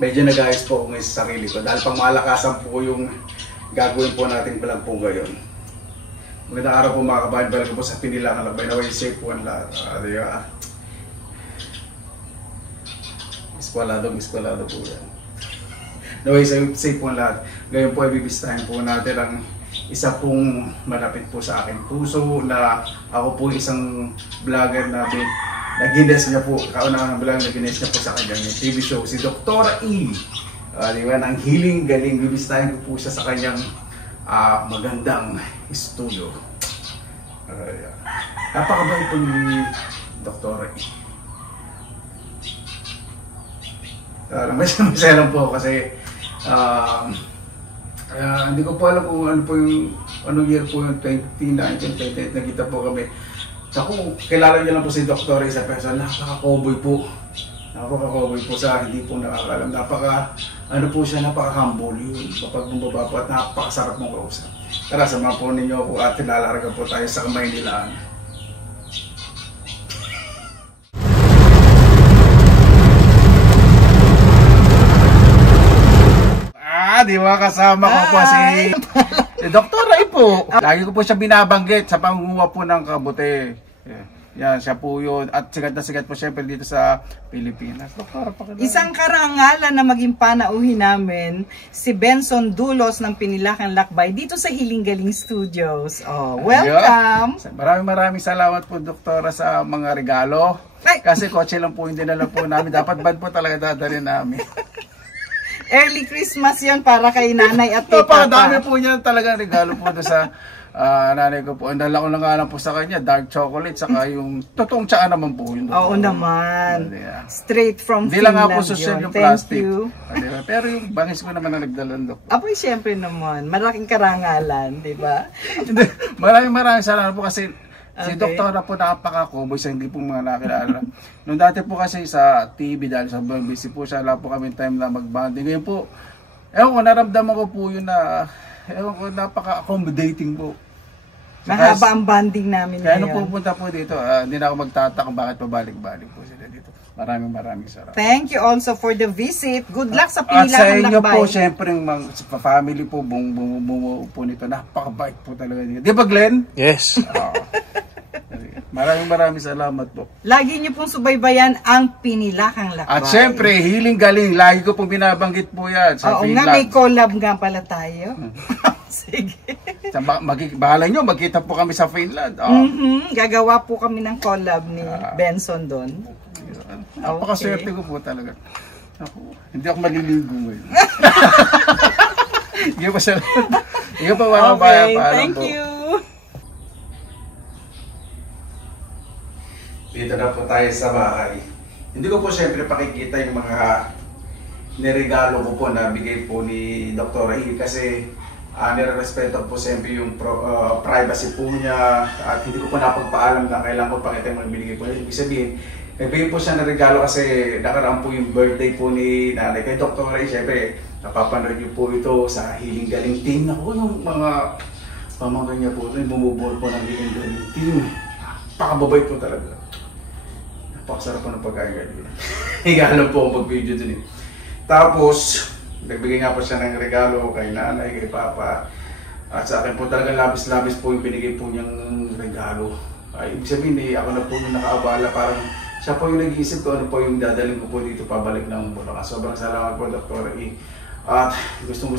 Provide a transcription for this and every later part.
medyo nag-ayos po ako ngayon sa sarili ko. Dahil pang malakasan po yung gagawin po nating vlog po ngayon. Magandang araw po mga kabayan, balik po sa Pinilakan Lakbay. Naway safe po ang lahat. Diba? Iskwalado po yan. Naway safe po ang lahat. Ngayon po ay bibistahin po natin ang isa pong malapit po sa aking puso na ako po isang vlogger na nag-guest niya po, kaunang vlogger na guest niya po sa kanyang TV show, si Dr. E. Diba, ng Healing Galing. Bibistahin ko po siya sa kanyang magandang studio. Napakabait po ni Dr. E. Masaya lang po kasi hindi ko po alam kung ano po yung anong year po yung 2019, 2020 nagkita po kami. Ako, kilala niyo lang po si Dr. Isa person, napaka-cowboy po. Napaka-cowboy po sa hindi po nakakalam. Ano po siya, napaka-humble yun. Kapag bumaba po at napakasarap mong kausap. Tara, sama po ninyo ako at nilalaragan po tayo sa kamay nilaan. Di ba kasama ko po si Dr. Ray po. Lagi ko po siya binabanggit sa pangunguha po ng kabuti. Yan, siya po yun. At sigat na sigat po siyempre dito sa Pilipinas. Isang karangalan na maging panauhin namin, si Benson Dulos ng Pinilakan Lakbay dito sa Healing Galing Studios. Oh, welcome! Maraming salamat po, Doktora, sa mga regalo. Kasi kotse lang po hindi dinala po namin. Dapat van po talaga dadalhin namin. Early Christmas yon para kay nanay at kay papa. Dami po niya talagang regalo po doon sa nanay ko po. Ang dala ko lang po sa kanya, dark chocolate, saka yung totoong tsaa naman po yun. Oo naman. Straight from Finland. Hindi lang nga po social yung plastic. Pero yung bangis ko naman na nagdalan doon. Apoy, siyempre naman. Malaking karangalan, di ba? Maraming salamat po kasi si Doktora po napaka-cowboy sa hindi po mga nakilala. Noong dati po kasi sa TV dahil sa busy po siya, wala po kami time na mag-bonding. Ngayon po, ewan ko, naramdaman ko po yun na, ewan ko, napaka-accommodating po. Mahaba ang bonding namin kaya ngayon. nung pupunta po dito, hindi na ako magtataka bakit pabalik-balik po sila dito. Maraming salamat. Thank you also for the visit. Good luck sa At Pinilakan sa inyo Lakbay. po, syempre, family po, bumuo po nito. Napakabait po talaga nito. Di ba, Glenn? Yes. Maraming salamat po. Lagi niyo pong subaybayan ang Pinilakang Lakbay. At syempre, Healing Galing. Lagi ko pong binabanggit po yan. Oo nga, may collab nga pala tayo. Sige. Bahala nyo, magkita po kami sa Finland. Gagawa po kami ng collab ni Benson doon. Napakaswerte ko po talaga. Hindi ako maliligo ngayon. Hindi pa salamat. Hindi pa mga bayan. Thank you. Dito na po tayo sa bahay. Hindi ko po siyempre pakikita yung mga niregalo ko po na bigay po ni Dr. E kasi nire-respeto po siyempre yung privacy po niya at hindi ko po napagpaalam na kailangan ko pakita yung mga binigay po. Ibig sabihin, nagbigay po siya ng regalo kasi nakaraan po yung birthday po ni nanay kay Dr. E. Siyempre, napapanood niyo po ito sa Healing Galing Team. Naku, yung mga pamangkin niya po ito, bumubuo po ng Healing Galing Team. Pakababait po talaga. Napakasarap po ng pagkain ganyan. Higalo po ang pag-video dun eh. Tapos, nagbigay nga po siya ng regalo kay nanay, kay papa. At sa akin po talaga labis-labis po yung binigay po niyang regalo. Ibig sabihin ako na po yung nakaabala, parang siya po yung nag-iisip ko ano po yung dadaling ko po dito pabalik ng Bulacan. Sobrang salamat po, Dr. E. At gusto ko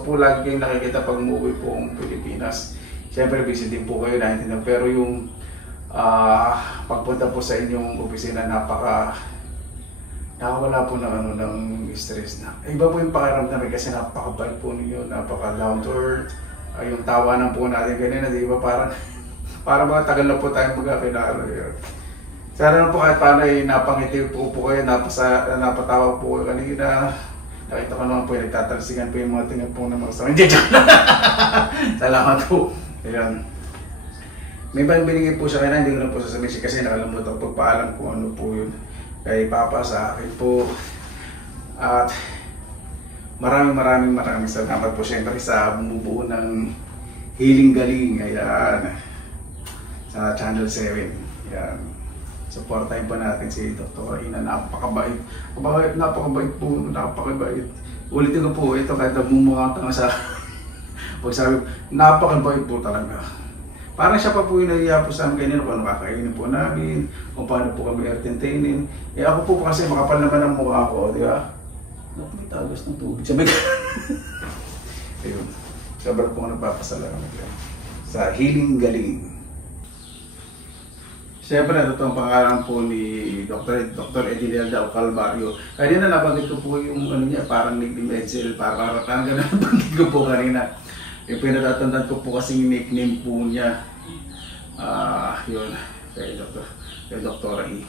po lagi kayong nakikita pag umuwi po ang Pilipinas. Siyempre busy din po kayo, naintindihan. Pero yung pagpunta po sa inyong opisina, nakawala po ng stress na. Iba po yung pakiramdam kasi napakabait po ninyo, napaka-down to earth. Yung tawanan po natin kanina, di ba parang mga tagal na po tayong magkakilala. Sana na po kahit paano napangiti po kayo, napatawa po kayo kanina. Nakita ko naman po yung nagtatalsigan po yung mga tingin po ng mga sa hindi. Salamat po. Ayan. May bang binigay po siya kaya hindi ko na po sasabihin siya kasi nakalimutan ko pagpaalam kung ano po yun kay Papa sa akin po. At maraming salamat po siyempre sa bumubuo ng Healing Galing. Ayan. Sa Channel 7. Ayan. supportahin pa natin si Dr. Ina. Napakabait. Napakabait po, napakabait. Ulitin ko po ito kahit nagmumukhang tanga sa pag sabi, napakabait po talaga. Parang siya pa po yung nahiya po sa amin kanina kung ano kakainin po namin, kung paano po kami entertainin. Eh ako po kasi makapal naman ang mukha ko, di ba? Naku, may tagas ng tubig. Sabi ka. Ayun. Sobrang po nagpapasalamat yan. Sa Hiling Galing. Siyempre, ito ang pangalan po ni Dr. Edinelda Calvario. Kanina nabanggit ko po yung ano niya, parang nickname Edsel, parang ganun nabanggit ko po kanina. Yung pinatatandaan ko po kasing nickname po niya. Yun, kay Dr. E.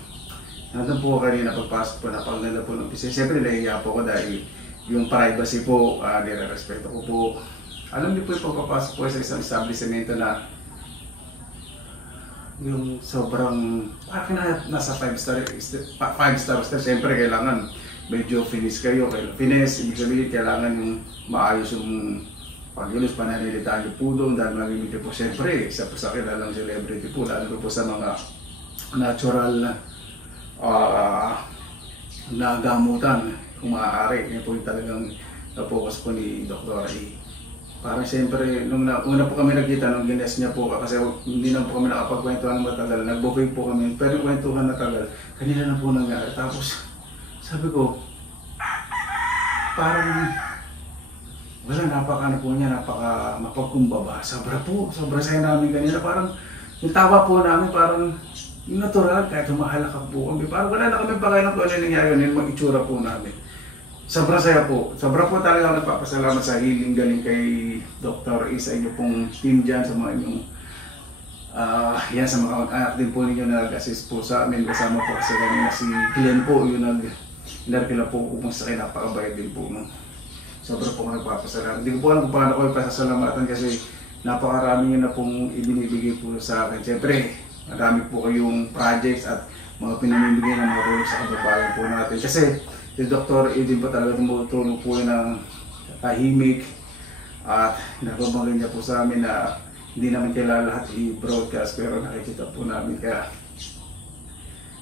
Nandun po kanina pagpasok po, napaganda po ng PC. Siyempre, nahihiya po ko dahil yung privacy po, nire-respeto ko po. Alam niyo po yung pagpapasok po sa isang establishmento na yung sobrang parang nasa 5-star hotel, siyempre kailangan medyo finish kayo. Finish, ibig sabihin kailangan yung maayos yung pag-ilos, pananilitaan niyo po doon dahil mamimili po siyempre isa po sa kilalang celebrity po, lalo po sa mga natural na gamutan kung maaari. Yan po yung talagang na-focus po ni Dr. E. Parang siyempre, nung una po kami nagkita, nung gines niya po, kasi hindi na po kami nakapagkwentuhan matagal, nag-booking po kami, pero yung kwentuhan na tagal, kanina na po nangyari. Tapos, sabi ko, parang, wala, napaka po niya, napaka mapagkumbaba. Sobra saya namin kanina, parang, yung tawa po namin, parang, yung natural, kahit humahalakak po kami, parang wala na kami pakialam kung ano yung nangyari yun, yung mag-itsura po namin. Sobrang saya po. Sobrang po talaga ako nagpapasalamat sa Hiling Galing kay Dr. E, sa inyo pong team dyan, sa mga inyong yan, sa mga anak din po ninyo na nag-assist po sa amin. Kasama po kasi kami na si Glenn po, yung nag-inarkila po kung sa akin, napakabait din po. No? Sobrang po ako nagpapasalamat. Hindi ko po alam kung paano ko ipasasalamatan kasi napakarami nyo na pong ibinibigay po sa akin. Siyempre, marami po kayong projects at mga pinamimigay ng mga tulong sa kababayan po natin. Kasi si Dr. E din po talaga tumutulong po ng tahimik at nagbabangin niya po sa amin na hindi naman kailangan lahat i-broadcast pero nakikita po namin kaya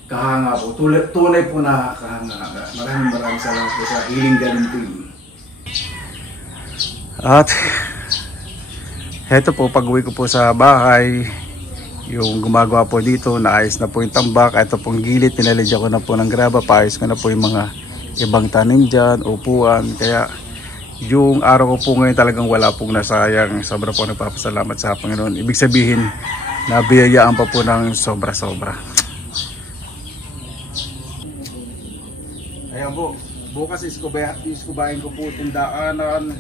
kahanga po, tunay po na kahanga. Maraming salamat po sa Hiling Galing team. At heto po, pag-uwi ko po sa bahay, yung gumagawa po dito, naayos na po yung tambak. Ito pong gilid, pinalidya ko na po ng graba, paayos ko na po yung mga ibang tanim dyan, upuan. Kaya yung araw ko po ngayon talagang wala pong nasayang. Sobra po nagpapasalamat sa Panginoon. Ibig sabihin, nabiyayaan pa po ng sobra-sobra. Ayan po, bukas iskubahin ko po itong daanan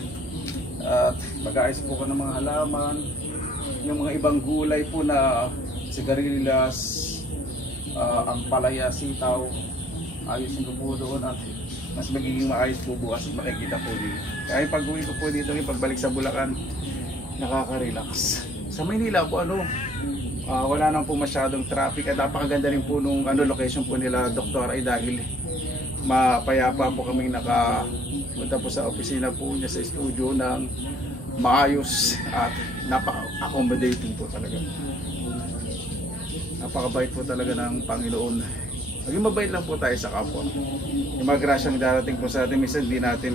at mag-aayos po ko ng mga halaman. Yung mga ibang gulay po na sigarilyas, ampalaya, sitaw, ayusin ko po doon at mas magiging maayos po bukas at makikita po dito. Kaya pag-uwi ko po dito, pagbalik sa Bulacan, nakaka-relax. Sa Maynila po wala nang po masyadong traffic at napakaganda rin po nung location po nila Dr. ay dahil mapayapa po kaming nakapunta po sa opisina po niya sa studio ng maayos at napaka-accommodating po talaga. Napakabait po talaga ng Panginoon. Maging mabait lang po tayo sa kapwa. Yung mga grasyang darating po sa atin, minsan hindi natin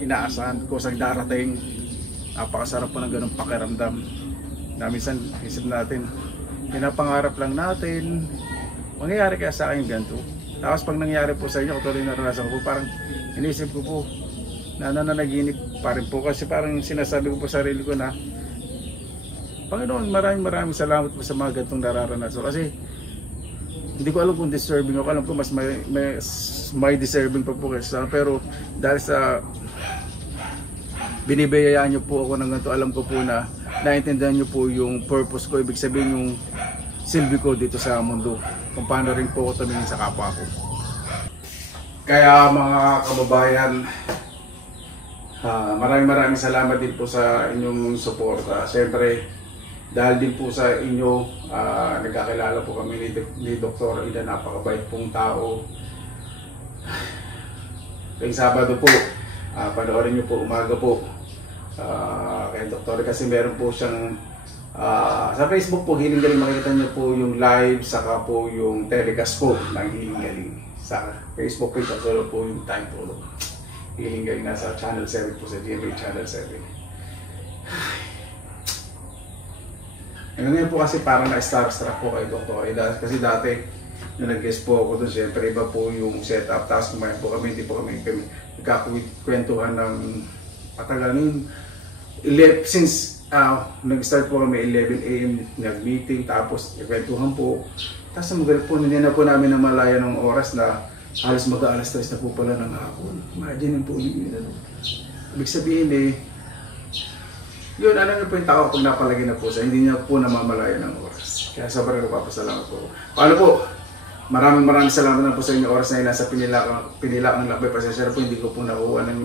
inaasahan kung saan darating. Napakasarap po ng ganung pakiramdam na minsan isip natin, pinapangarap lang natin, mangyayari kaya sa akin ganito. Tapos pag nangyari po sa inyo, kung tuloy naranasan ko po, parang inisip ko po, nananaginip pa rin po. Kasi parang sinasabi ko po sa sarili ko na, Panginoon, maraming salamat po sa mga ganitong nararanasan. Kasi hindi ko alam kung deserving ako. Alam ko mas may deserving pa po kaysa. Pero dahil sa binibiyayaan niyo po ako ng ganito, alam ko po na naintindihan niyo po yung purpose ko. Ibig sabihin yung silbi ko dito sa mundo. Kung paano rin po ako tumingin sa kapwa ko. Kaya mga kababayan, maraming salamat din po sa inyong suporta. Siyempre, dahil din po sa inyo, nagkakilala po kami ni Dr. Ida, napakabait pong tao. Kaya Sabado po, panoorin niyo po, umaga po, kay Dr. kasi meron po siyang Sa Facebook po, Healing Galing, makikita niyo po yung live, saka po yung telecast po ng Healing Galing. Sa Facebook page, solo po yung time po. Healing Galing nasa Channel 7 po, sa GMA Channel 7. Ngayon po kasi parang na-starstruck po kay Dr. Ida. Kasi dati, nung nag-guest po ako doon, siyempre iba po yung setup. Tapos kumain po kami, hindi po kami nagkakwentuhan ng patagal nun. Since nag-start po kami 11 AM, nag-meeting, tapos nagkwentuhan po. Tapos magalit po, hindi na po namin namalaya ng oras na halos mag-aalas 3 na po pala ng hapon. Imagine po yun. Ibig sabihin yun, ano na po yung tao pag napalagay na po sa hindi niya po namamalaya ng oras. Kaya sobrang nagpapasalamat po. Paano po? Maraming salamat na po sa inyo oras na ilan sa Pinilakang Lakbay. Pasensya po, hindi ko po nakuha ng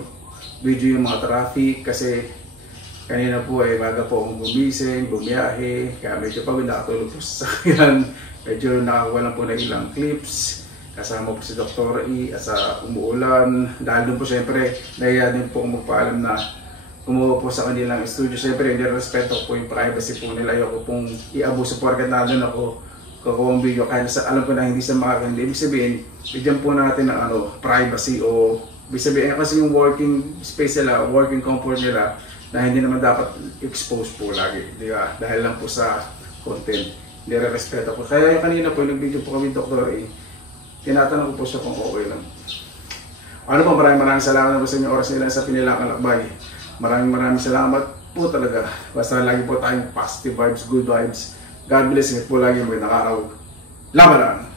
video yung mga traffic kasi kanina po maga po akong gumising, bumiyahe, kaya medyo pagod, nakatulog po sa sakyan. Medyo nakakuha lang po na ilang clips. Kasama po si Dr. E at sa umuulan. Dahil doon po siyempre, nahiya din po akong magpaalam na kumuha po sa kanilang studio. Siyempre, hindi respeto po yung privacy po nila. Ayoko pong i-abuso po agad na doon ako kukuha ang video. Kaya alam ko na hindi sa makakandi. Ibig sabihin, bigyan po natin ng privacy o ibig sabihin kasi yung working space nila, working comfort nila, na hindi naman dapat expose po lagi, di ba? Dahil lang po sa content, nire-respeto po. Kaya yung kanina po, nag-video po kami Dr. E, tinatanong ko po siya kung okay lang. Ano po, maraming salamat po sa inyo oras nila sa Pinilakang Lakbay. Maraming salamat po talaga. Basta lagi po tayong positive vibes, good vibes. God bless, ingat po lagi, magandang araw. Laban lang!